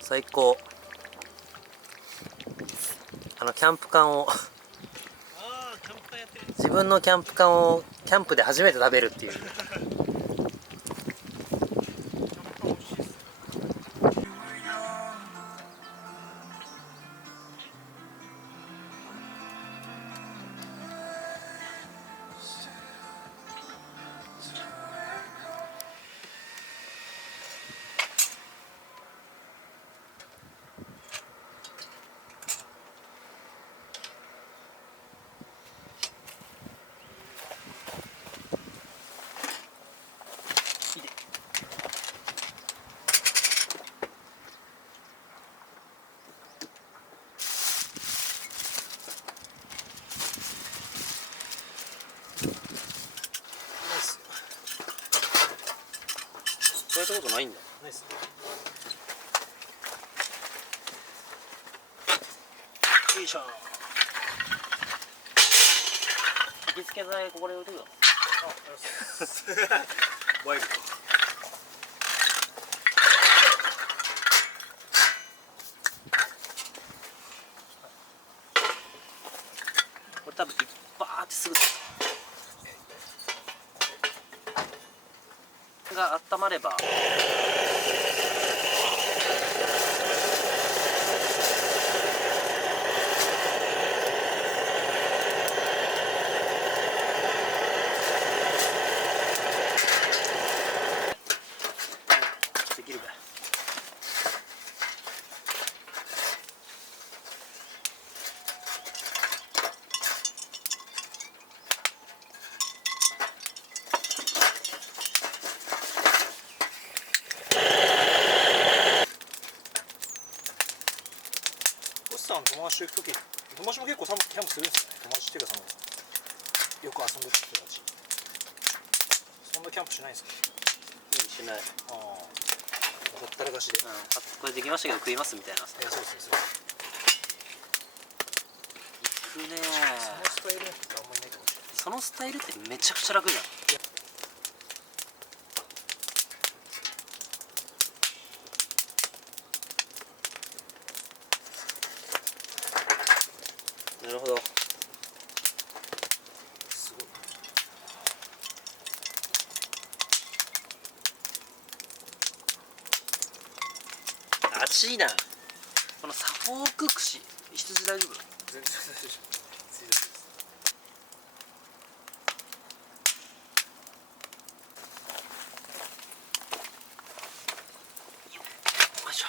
最高。キャンプ缶を自分のキャンプ缶をキャンプで初めて食べるっていう。やったことないんだ。ないっすね。よいしょ。吹き付け剤ここで置いてくよ。あ、ありがとうございます。ワイルド。これ多分バーってすぐが温まれば。できるか。友達と行くとき、友達も結構キャンプするんですよね。友達っていうかよく遊んでる人たち。そんなキャンプしないんですか？しない。ああ。ほったらかしで。これできましたけど食いますみたいな。そうですね。行くね。そのスタイルの人ってあんまりいないかもしれない。そのスタイルってめちゃくちゃ楽じゃん。ちいな。このサフォーク串、羊大丈夫？全然大丈夫。大丈夫です。よいしょ。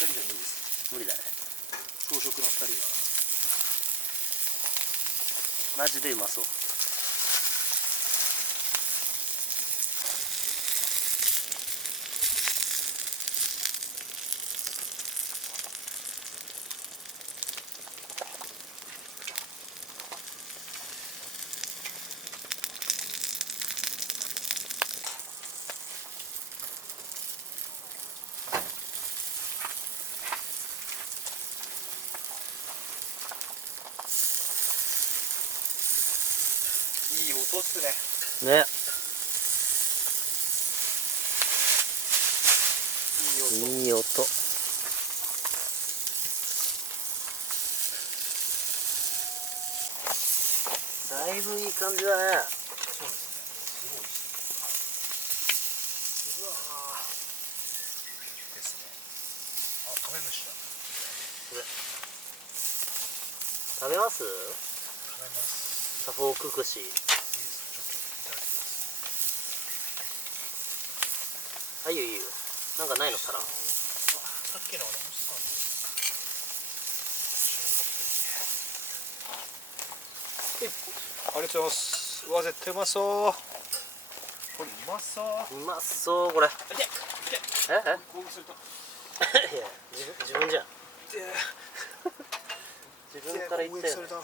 2人じゃ無理です。無理だね。朝食の2人マジでうまそう。いい音っすね。ね。いい音。いい音。だいぶいい感じだね。そうですね。すごい美味しい。うわーですね。あ、カメムシだ。これ食べます？食べます。サフォーク串。いいですか。ちょっといただきます。あ、いいよいいよ。なんかないの皿。あ、さっきの星さんのありがとうございます。うわ、絶対うまそう。これうまそう。うまそうこれ。え？攻撃すると。いや、自分じゃん。自分から言ったよね。いた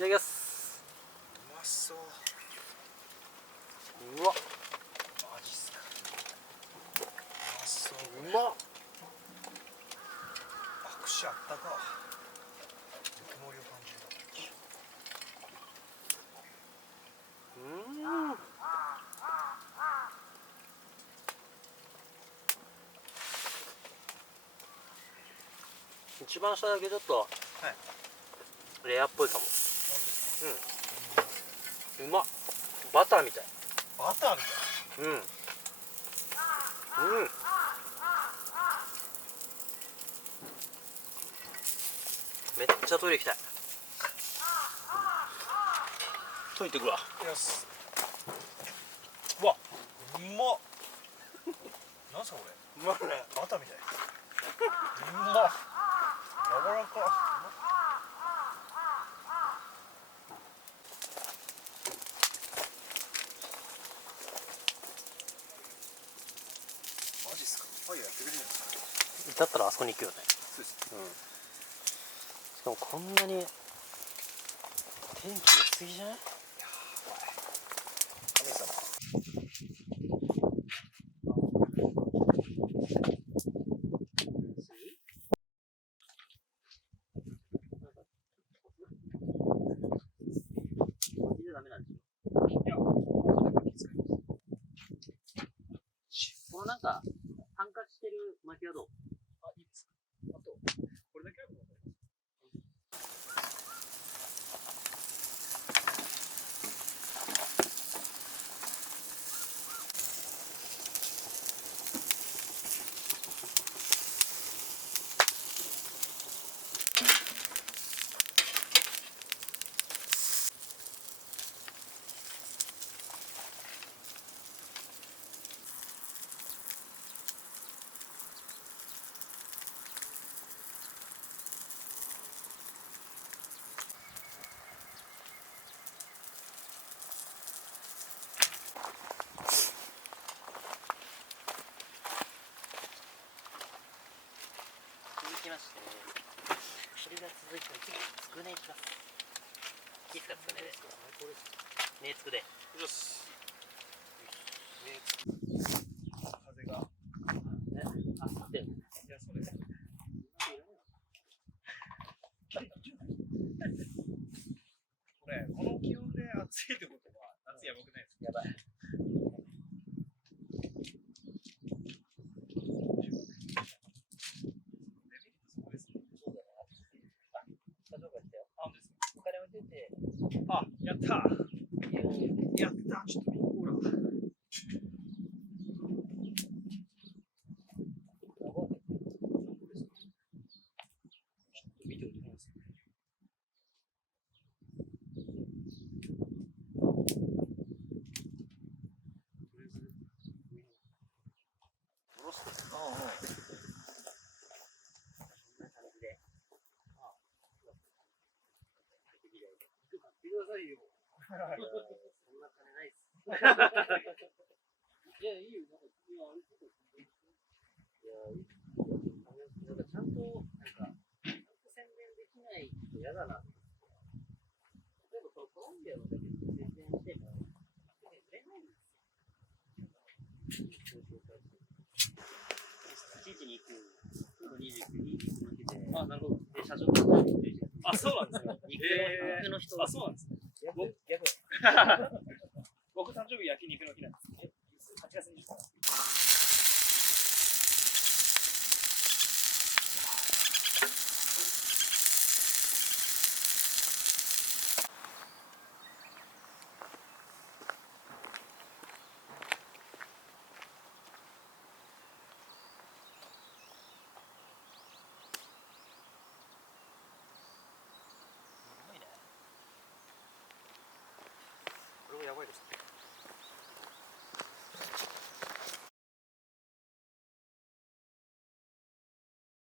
だきます。うまそう。うわ、マジっすか。うまそう。うまっ。あ、串あったか。ぬくもりを感じる。一番下だけちょっとはい。レアっぽいかも。本当ですか。うまっ。バターみたい。バターみたい。うん。めっちゃトイレ行きたい。トイレ行ってくるわ。よし。うわ、うまっ。なんすかこれ。うまいね。バターみたい。うまっ。柔らか。マジっすか。ファイヤーやってくれるんですか。だったらあそこに行くよね。そうです。しかもこんなに天気良すぎじゃない？神様。なんか、炭化してる薪はどう？あ、いいですか。あと、これだけあるのかな。続きまして、それが続いてつくねいきます。いいですか、つくねで。ねつくで。よし。風が。あ、待ってる。いや、そうです。これ、この気温で暑いってことは、夏やばくないですか。やばい。あ、やったー。やったー。ちょっと見ほら。見ておいてください。おろすと。ああ。こんな感じで。ああ。買ってくださいよ。そんな金ないっす。いや、いいよ。なんか、いや、あれとか。いや、なんかちゃんと、なんか、宣伝できないと嫌だな。例えば、このコロンビアのだけ宣伝しても、売れないんですよ。7時に行く、今度29日の日で、あ、なるほど。で、社長と話してる。あ、そうなんですね。肉の人。あ、そうなんですね。逆。僕誕生日焼肉の日なんです。8月23日。これもやばいですね。